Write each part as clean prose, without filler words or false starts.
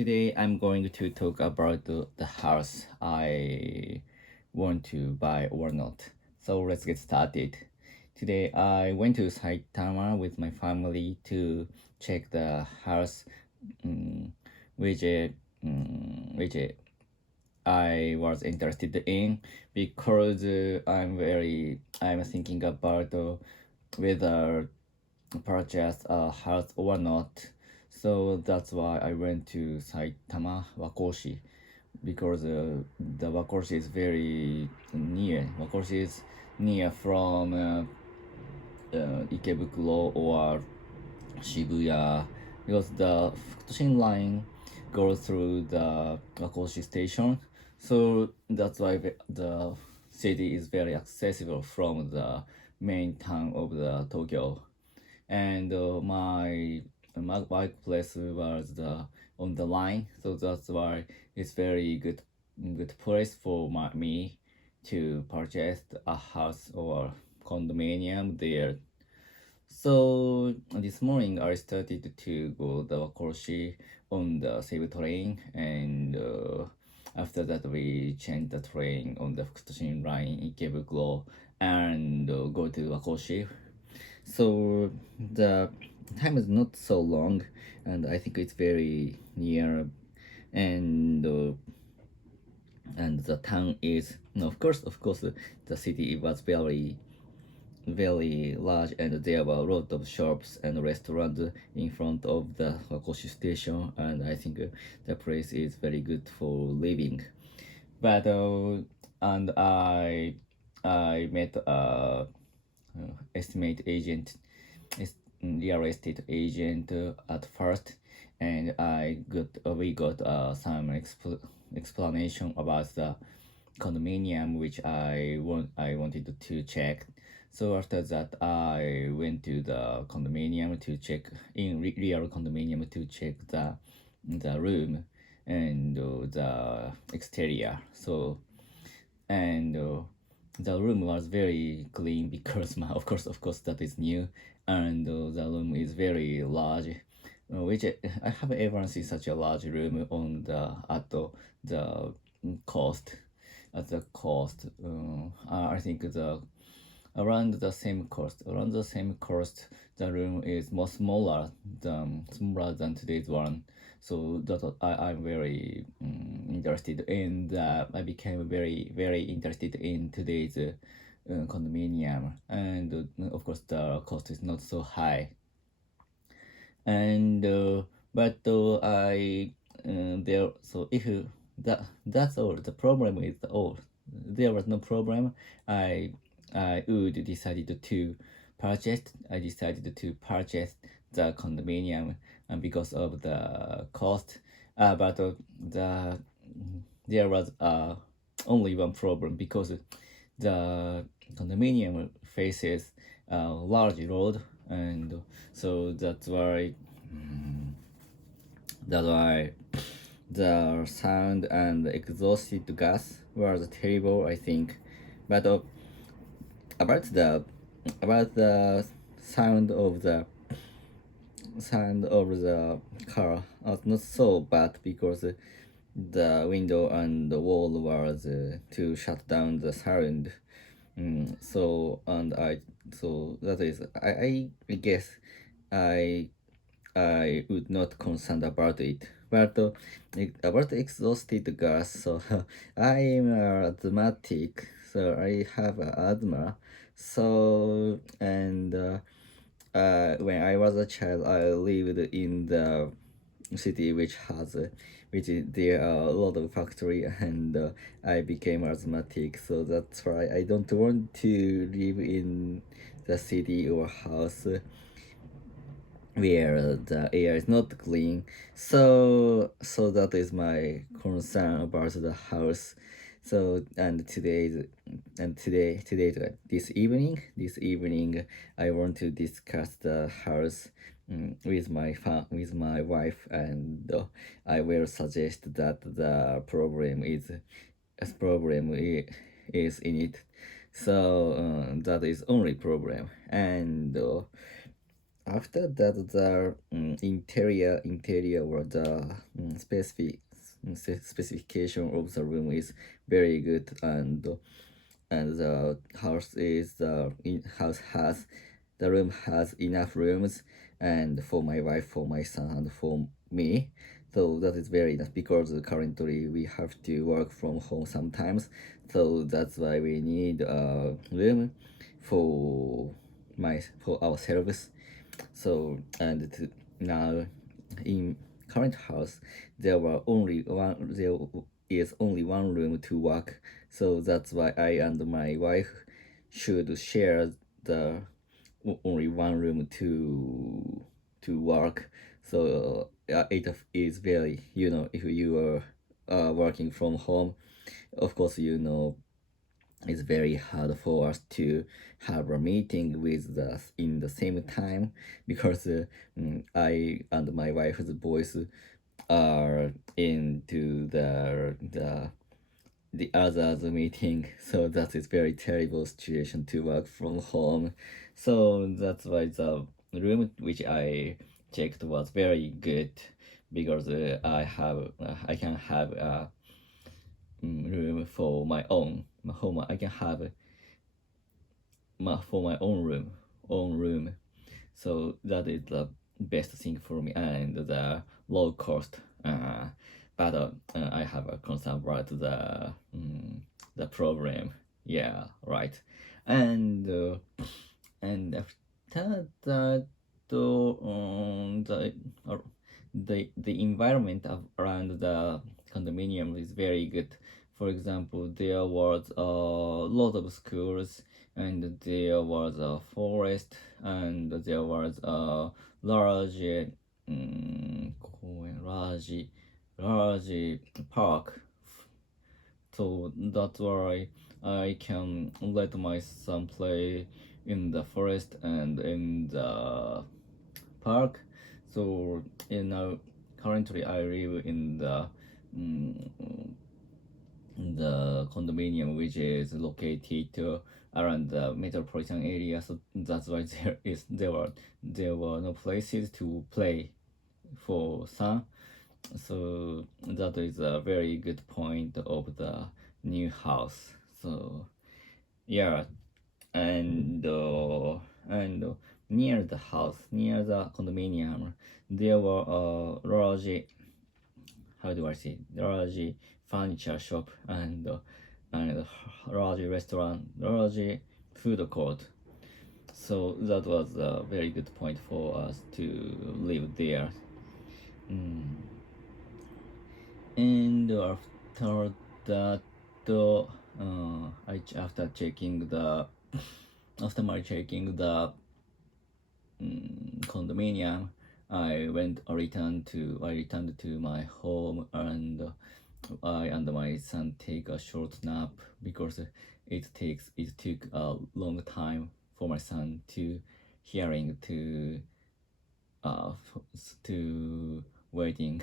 Today I'm going to talk about the house I want to buy or not. So let's get started. Today I went to Saitama with my family to check the house, um, which which I was interested in because I'm thinking about whether purchase a house or not. So that's why I went to Saitama Wakoshi because the Wakoshi is very near. Wakoshi is near from Ikebukuro or Shibuya because the Fukushin line goes through the Wakoshi station. So that's why the city is very accessible from the main town of the Tokyo. And my workplace was on the line, so that's why it's very good place for me to purchase a house or condominium there. So this morning I started to go the Wakoroshi on the Seibu train, and after that we changed the train on the Fukushima line Ikebukuro and go to Wakoshi. So the time is not so long, and I think it's very near, and the town is no, of course, the city was very large, and there were a lot of shops and restaurants in front of the Wakoshi station, and I think the place is very good for living. But and I met a estimate agent, real estate agent at first, and we got some explanation about the condominium which I wanted to check. So after that, I went to the condominium to check in real condominium to check the room and the exterior. So and the room was very clean because of course that is new, and the room is very large, which I have ever seen such a large room on the at the cost at the cost. I think the around the same cost the room is more smaller than today's one. So that I'm very interested in that. I became very interested in today's condominium, and of course the cost is not so high. And but I there so if you that's all. The problem is all. There was no problem. I I would decided to purchase. I decided to purchase the condominium because of the cost. But there was only one problem because the condominium faces a large road, and so that's why the sound and exhausted gas was terrible, I think. But about the about the sound of the sound of the car was not so bad because the window and the wall was to shut down the sound. So and I so that is I guess I I would not concerned about it. But about exhausted gas, so I'm asthmatic, so I have asthma. So and when I was a child, I lived in the city which has there are a lot of factory, and I became asthmatic. So that's why I don't want to live in the city or house where the air is not clean. So that is my concern about the house. So this evening I want to discuss the house with with my wife, and I will suggest that the problem is in it. So that is only problem, and after that, the interior or the specification of the room is very good, and the house is house has the room has enough rooms, and for my wife, for my son, and for me. So that is very nice because currently we have to work from home sometimes. So that's why we need a room for for ourselves. So now in current house there is only one room to work. So that's why I and my wife should share the only one room to work. So it is very, if you are working from home, of course, it's very hard for us to have a meeting with us in the same time because I and my wife's boys are into the other's meeting, so that is very terrible situation to work from home. So that's why the room which I checked was very good because I can have a room for my own my home. I can have for my own room. So that is the best thing for me and the low cost. But I have a concern about the problem. Yeah, right. And after that, uh, the environment around the condominium is very good. For example, there was a lot of schools, and there was a forest, and there was a large, 公園、large park. So that's why I can let my son play in the forest and in the park. So currently I live in the condominium which is located around the metropolitan area. So that's why there were no places to play for son. So that is a very good point of the new house. So yeah, and near the house, near the condominium, there were a large, how do I say, large furniture shop and large restaurant, large food court. So that was a very good point for us to live there. Mm. And after that, after checking the after my checking the condominium, I returned to my home, and I and my son take a short nap because it took a long time for my son to hearing uh to waiting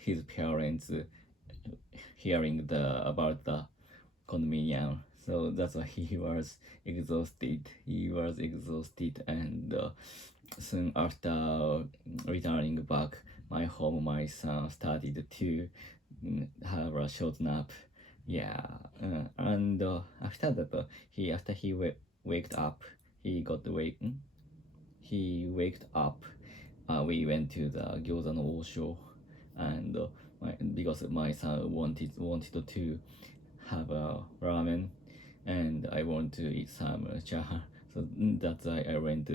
his parents hearing about the condominium. So that's why he was exhausted. He was exhausted, and soon after returning back my home, my son started to have a short nap. Yeah, and after that, after he waked up, he got wake. He waked up. We went to the Gyoza no Osho, and because my son wanted to have a ramen, and I want to eat some chaha. So that's why I went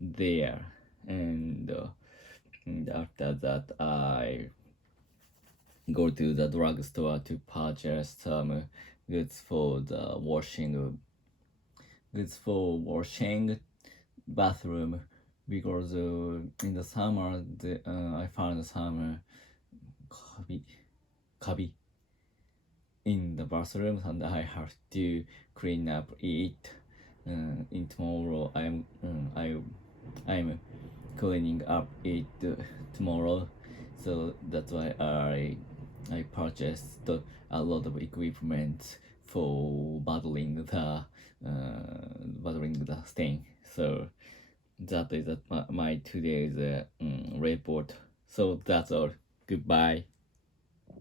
there, and after that I go to the drugstore to purchase some goods for washing bathroom because in the summer I found some kabi kabi in the bathroom, and I have to clean up it. In tomorrow, I'm cleaning up it tomorrow, so that's why I purchased a lot of equipment for bottling the stain. So that is my today's report. So that's all. Goodbye.